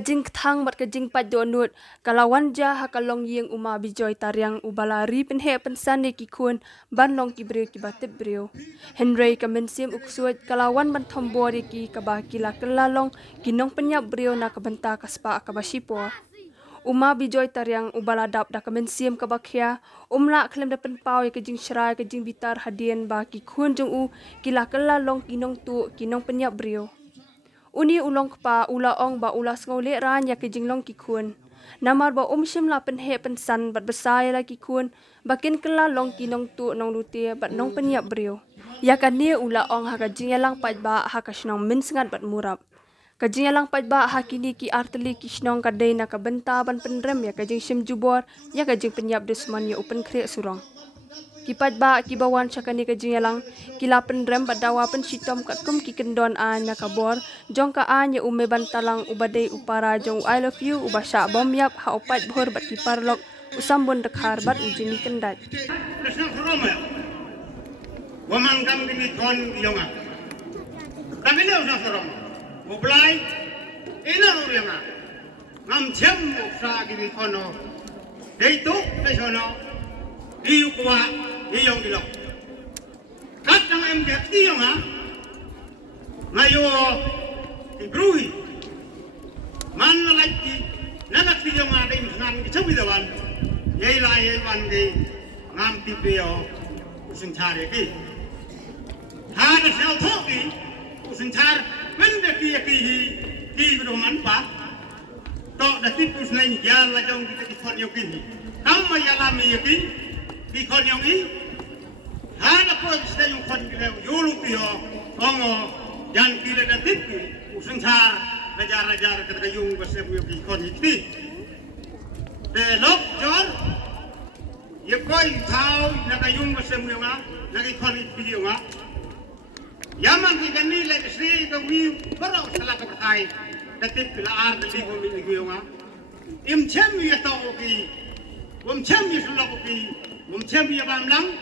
Kajing thang mat kajing pat donut kalawan ja hakalong yeng uma bijoy tariang ubalari penhe pensan ki kun ban long ki breu ki batip breu. Henry kamensim uksuat kalawan ban tombori ki kabah kila kelalong kinong penyap breu na kabenta kaspa akabashipo. Uma bijoy tariang ubaladap da kamensim kabakhya umla klem da penpau ya kajing shrai kajing bitar hadien ba ki kun jong u kila kelalong kinong tu kinong penyap breu. Uni ulong kpa ula ong ba ula ngole ran ya kejinglong kikun. Namar ba shim la penhe pensan bat besai la kikun bakin kela long kinong tu nong lutie bat nong penyap brio. Ya kani ula ong ha kajing yalang pat ba ha kasnong min sengat bat murap. Kajing yalang pat ba ha kini ki arteli kisnong kadai na kabenta ban penrem ya kajing shim jubor ya kajing penyap desman ya upen krek surong. Kipat ba kibawan syakani kajing yalang kila penrem badawa pen sitom kat kum ki kendon an na kabor jong ka an ya ume bantalang ubadai upara jong I love you ubasha bom yap ha opat bhor bat kiparlok usambon dekhar bat ujini kendat. Waman kam kini kon yonga. Kami ni usah sorom. Moblai ina yonga. Ngam chem usah kini kono. Deitu desono. Diu kuat, diu dilok. Kadang em get diu ha, ngayo ibrui. Man lagi, nak diu ngada imsan kecuali dawan. Yai lai wan di ngam tibio usun cari ki. Hada sel thoki usun cari, benda ki beruman pa. Tok dah tipus nai jalan jong kita dikon yoki. Kamu yalami yoki. Di kon yang ini, ada pun sedang yang kon kita yulupi ho, ongo, jangan kita dapat usun car, raja ketika yung bersama di kon ini. Belok jor, ya koi tahu nak yung bersama yang nak kon ini yang Yaman kita ni lek sri kewiu, baru salah kepercayai, dapat bila ada di kon ini yang Imcem ya tahu ki, imcem ya sulah ki. Mumcem ya bamlang,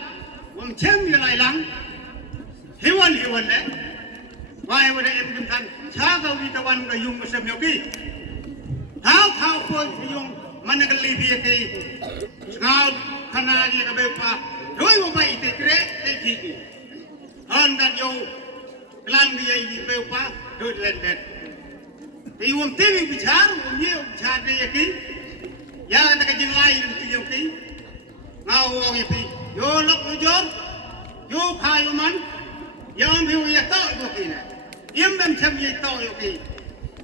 mumcem ya lailang, hewan le. Wahai wada em kimtan, caga witawan kayung masam yoki. Thao pun yung mana kali dia ki, ngau kana dia kabepa, doi umai te kre te kiki. Anda yo kelang dia ini kabepa, doi lendet. Iwam temi bicar, umye bicar dia ki, ya nak jenglai itu yoki. Ngau orang itu, yo lok ujor, yo payu man, yang biu ya tau yoki na, yang mencem ya tau yoki,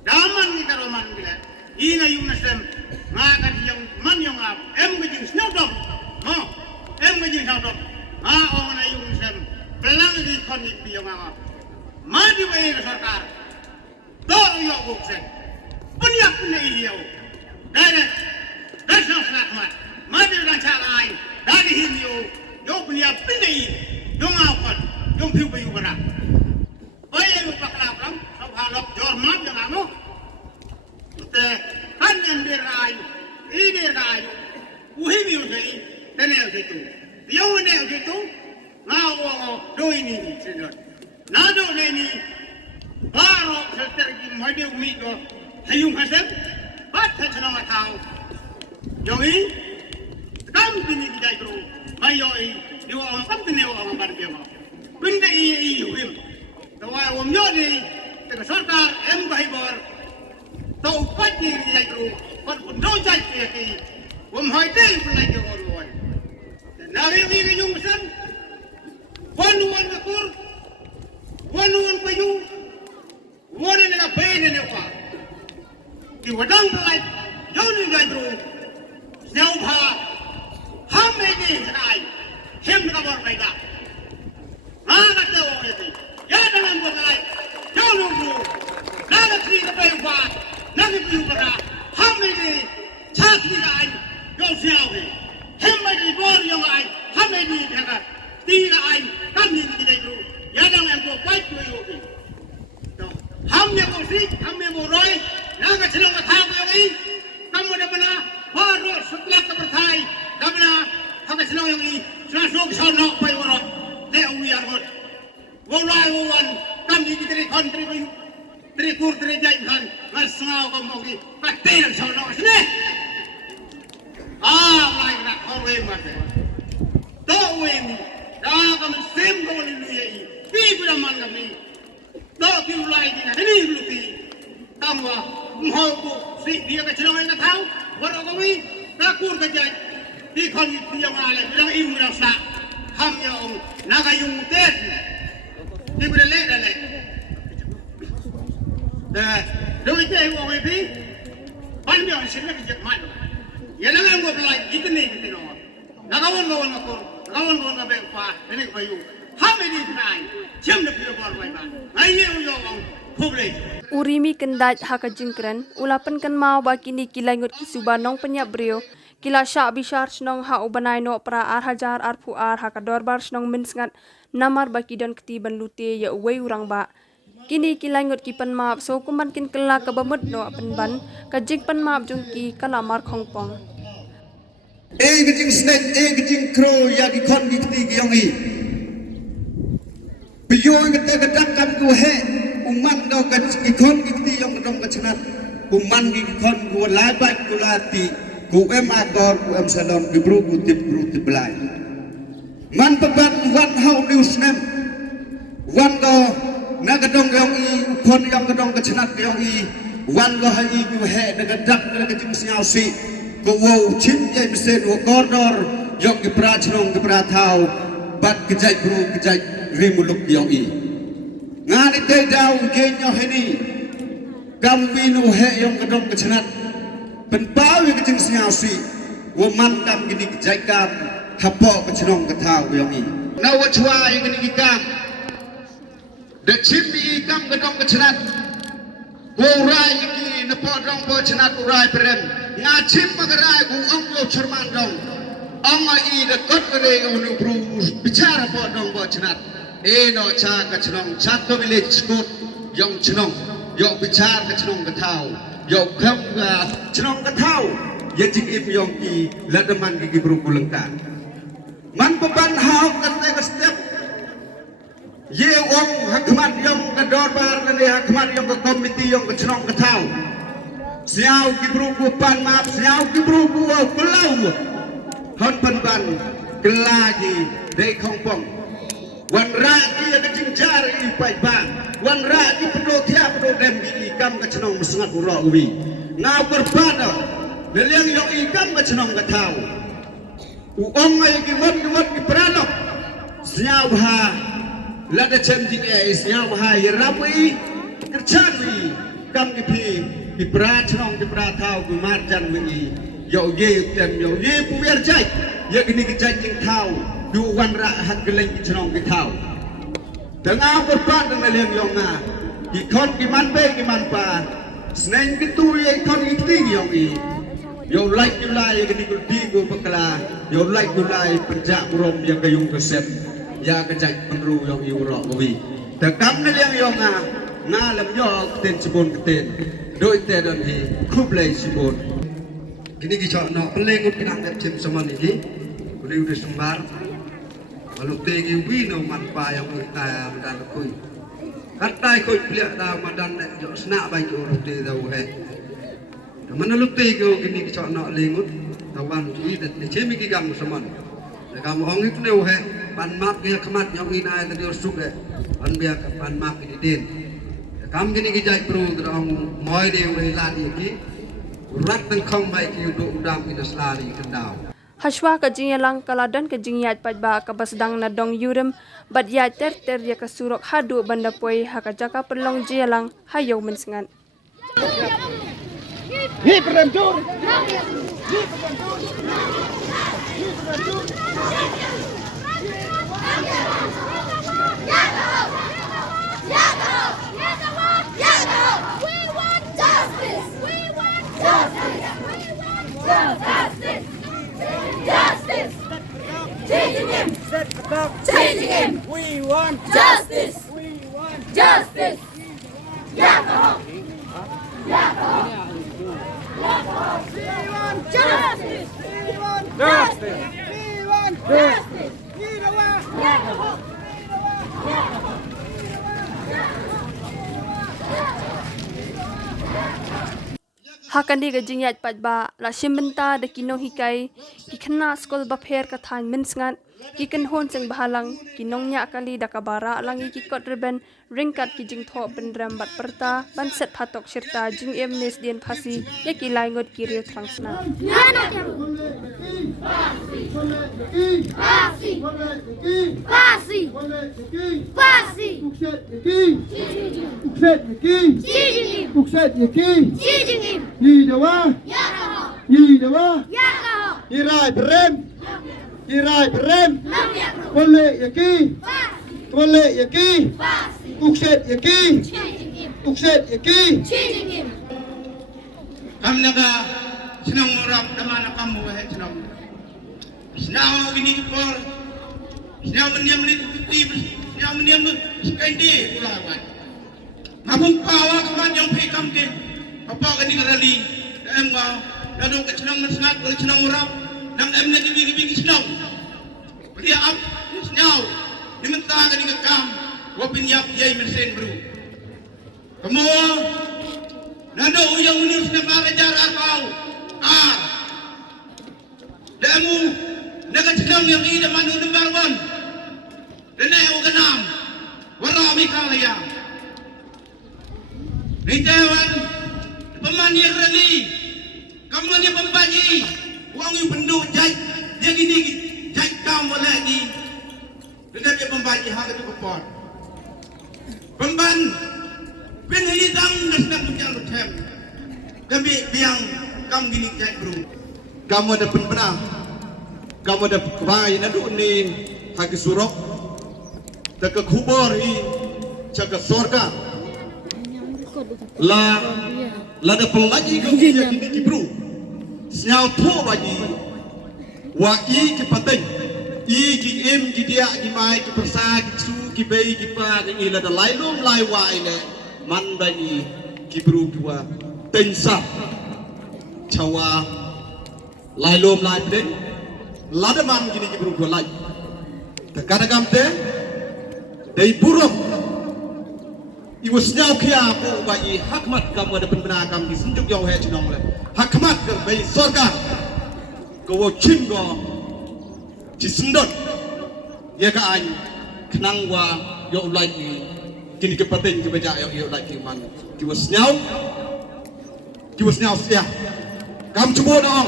daman ni karo man bila, ina yung nasem, ngakan yang man yang ap, kejing snowdrop, kejing snowdrop, orang na yung nasem, belang di konik yang ap, maju ke sarkar, dor yo buksen, punyak punyak iyo, direct, national slackmat, maju dengan cara lain. Dari hini yo punya pendai, yo ngapot, yo piu piu kena. Bayar lupa kelapang, sabhalok jormat yang amo. Te kan yang dirai, ini dirai, uhi piu sei, tenel itu. Yo tenel itu, ngawang do ini sedot. Nado ini, baru setergi maju migo, hayung hasem, bat hasem matau. Yo ini. Kam bini kita itu, mayo ini orang kam bini orang berbeza. Benda ini him. Tawa om yoni, terserkar em bahibor. Tahu pasti dia itu, pun dojai dia. Om haidel pulai ke orang. Nari ini yung sen, wanuan kekur, wanuan payu, wanuan nak bayar ni apa? Di wadang pulai, yoni dia itu, siapa? Hame ni serai, hem kabar baiklah. Mana tahu ini? Ya dalam bulan, jauh nunggu. Nada sih kepada buat, nada perlu pada. Hame ni cak ni lain, jauh siapa ni? Hem ni bor yang lain, hame ni berada. Tiga lain, kami ni kita itu. Ya dalam buat baik tu yogi. Hame ni sih, hame borai. Nada celok tahu yogi. Kamu dah benar, baru setelah kepercayai. Dabla, haka senang yang ini, senang sana pai warot, leh uwi arot. Walai wawan, kami di dari country bayu, dari kur terjadi kan ngasau kamu di paten sono sini mulai nak kau mati tahu ini dah kami sim kau ni lu ye pi beraman kami tahu pi mulai ini lu pi kamu mau ku si dia kecil orang tahu baru kami dah kur terjadi pi kau ni dia malah bilang ibu rasa ham yang naga yung tet di berlek dalek dah doi teh uang itu pan dia sini kerja mana ya nak ngau belai itu ni kita no nagawan aku nagawan ngabe pa ini kayu ham ini kai jam nak pergi buat apa ayo yo publik Urimi kendaj haka jingkran ulapan kan mau bakini kilangut kisubanong penyabriyo kila syak bishar snong ha ubanai no pra ar hajar ar pu ar haka dorbar snong minsngat namar baki don ketiban lute ya uwei urang ba kini kilangut kipan maap so kuman kin kela kabamut no penban kajik pan maap jungki kalamar khongpong gajing snake gajing crow ya ki kon ki kti ki yongi biyo ngate gadakkan ku he uman do ka ki kon ki kti yong dong ka chnat uman ki kon ku lai bat ku lati ku em agor ku em salon ki bru ku tip blai man papan wan hau news nem wan do na ka dong yong i kon yong ka dong ka chnat yong i wan go ha i ku he na ka dak na ka jing siao si ko wo chim ye mesen wo gordor yong ki pra chnong ki pra thau bat ki jai bru ki jai rimuluk yong i ngani te dau ke nyo he ni kam vinu he yong ka dong ka chnat pen pau ye ka jing siao si wo man kam ki ni ki jai kam hapo ka chnong ka thau yong i na wo chwa ye ki ni ki kam de chim bi kam ka dong ka chnat wo rai ki na po dong po chnat rai prem ngachim magarai ku ong lo charman dong ong ai de kot re unu bru bicara po dong po chnat no cha ka chnong chat to village school yong chnong yo bicara ka chnong ka thau yo kham chnong ka thau ye jing ip yong ki ladaman ki bru kulengka man papan hau ka te ka step ye ong hakmat yong ka dorbar le hakmat yong ka komiti yong ka chnong ka thau siau ki bru ku pan map siau ki bru ku pelau hon pan ban kelagi dei khongpong wan ra ki ka jingjar i pai bang wan ra ki pedo thia pedo dem ki kam ka chnong sangat uro uwi ngau korban le liang yo i kam ka chnong ka thau u ong ai ki won ki prano siau ha la da chem jing e siau ha i rapi kerchan wi kam ki phi ki pra chnong ki pra thau ku mar jan wi yo ye tem yo ye pu wer jai ye ki ni ki jai jing thau du wan ra hak geleng ki chnong ki thau tengah korban dengan liang yo nga ki kon ki man be ki man pa sneng ki tu ye kon ki ti yo i yo like ki lai ki ni ku ti ku pakla yo like ku lai penjak rom yang kayung kesep ya ka jai penru yo i uro wi te kam na liang yo nga lam yo ten sibon keten doi te don hi kublai sibon kini ki chok no pelengut kinang dep chem saman iki kuni udah sembar walau tegi wino man pa yang kita dan koi katai koi piliak da madan nek jo sna bai ko rute da we mana lu tegi kini ki chok no lengut tawan wi de chemi ki gam saman da kam ong ik neu he pan map ki khmat nyong ina da dio suk he an bia pan map ki din kam kini ki jai pro da ong moi de we la di ki rat tang khong bai ki do udam ki naslari kendau Haswa ka jinyalang kaladan ka jingyat padba ka basdang na dong yurem bad ya ter ya ka surok hadu banda poi haka jaka perlong jinyalang hayo mensngan hi prem tu We want justice. We want justice. We want justice. Justice! Changing him! Changing him! We want Justice! we want Justice! Alcohol! Alcohol! we want Justice! we want Justice! we want Justice! we don't want Alcohol! hakan di gajingyat patba la shimbenta de kinong hikai ki khna skol ba pher ka than min sngat ki kan hon seng bahalang kinong nya kali da kabara langi ki kot reben ringkat ki jing tho ben ram bat perta ban set phatok shirta jing em nes dien phasi ya ki lai ngot ki rio trangsna Pasi. Pasi. Ukset yaki. Jijingim. Yi dawa. Yakaho. Yi dawa. Yakaho. Irai berem. Irai berem. Lam yakro. Wale yaki. Pasi. Wale yaki. Pasi. Ukset yaki. Jijingim. Ukset yaki. Jijingim. Kam naga senang orang damana kamu wahai senang. Senang gini por. Senang meniam ni tuti. Senang meniam ni sekendi pulawan. Ngapung pawa kaman yang pi kam ke. Apa kan ni rali. Em ngau. Lalu ke senang mensengat boleh senang orang. Nang em ni gibi senang. Dia am senang. Ni mentah kan ni kam. Wapin yap yai mersen bro. Kamu nado uyang unus na karajar akaw. Demu nagatinang yang ida manu number 1. Denay ganam. Warami kalaya. Nitawan pemani rali. Kamu ni pembaji. Wang yu bendu jaj. Dia gini jaj kau lagi. Dengan dia pembaji hak itu kepot. Pemban penhidang nasnak menjalu tem. Kami biang kam gini jaj bro. Kamu ada penbenah. Kamu ada kebaik nadu ni hak surok. Tak kubur hi jaga surga. La ada pelagi kau gini bro. Senyau tu bagi. Wa i ke pateng. I ki em ki dia ki mai ki persa ki su ki bei ki pa ki la da lai lom lai wa ile man bani ki bru ki wa tensa chawa lai lom lai den la da man ki ni ki bru ko lai ta kada kam te dei buruk i was nyau kia po ba i hakmat kam wa da penbena kam ki sinjuk yau he chinong le hakmat ke bei sorga ko wo chim go chỉ xứng đột, ya các anh khnăng qua dậu lại kini kepenting kebaca dậu lại kini man, kini was nyau sia, kamu cuba dong,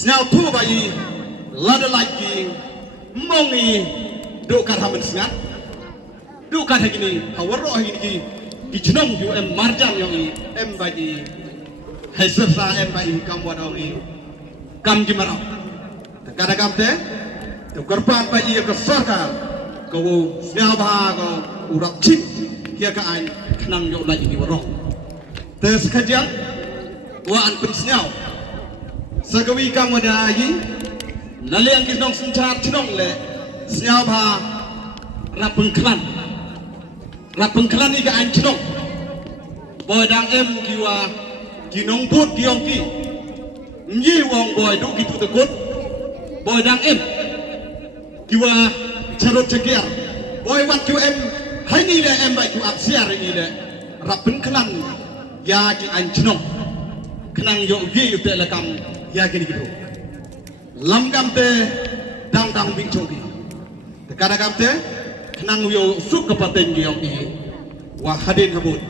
nyau tu bayi, lada lagi, mongi, dokan hamen sengat, dokan hari ini, awal roh hari ini, dijenong ju em marjan yang ini, em bayi, hasilsa em bayi kamu dong ini, kamu gimana? Kadang-kadang te, tu korban bayi yang kesorga, kau siapa kau urak cip, kia kain kenang jauh lagi di warok. Te sekejap, waan pensiau, segawi kamu ada lagi, nali yang kisah sencar cenong le, siapa rapengkelan ni kain cenong, bodang em kiwa kinong put kiong ki, nyi wong boy duk gitu tekut. Boy dang em kiwa charot cekiar boy wat ju em hai ni le em bai ju ap siar ni le rapun kelan ya ki an chnong kenang yo ye yu te la kam ya ki ni gitu lam kam te dang bing chogi te kada kam te kenang yo suk ka paten gi yo ni wa hadin habut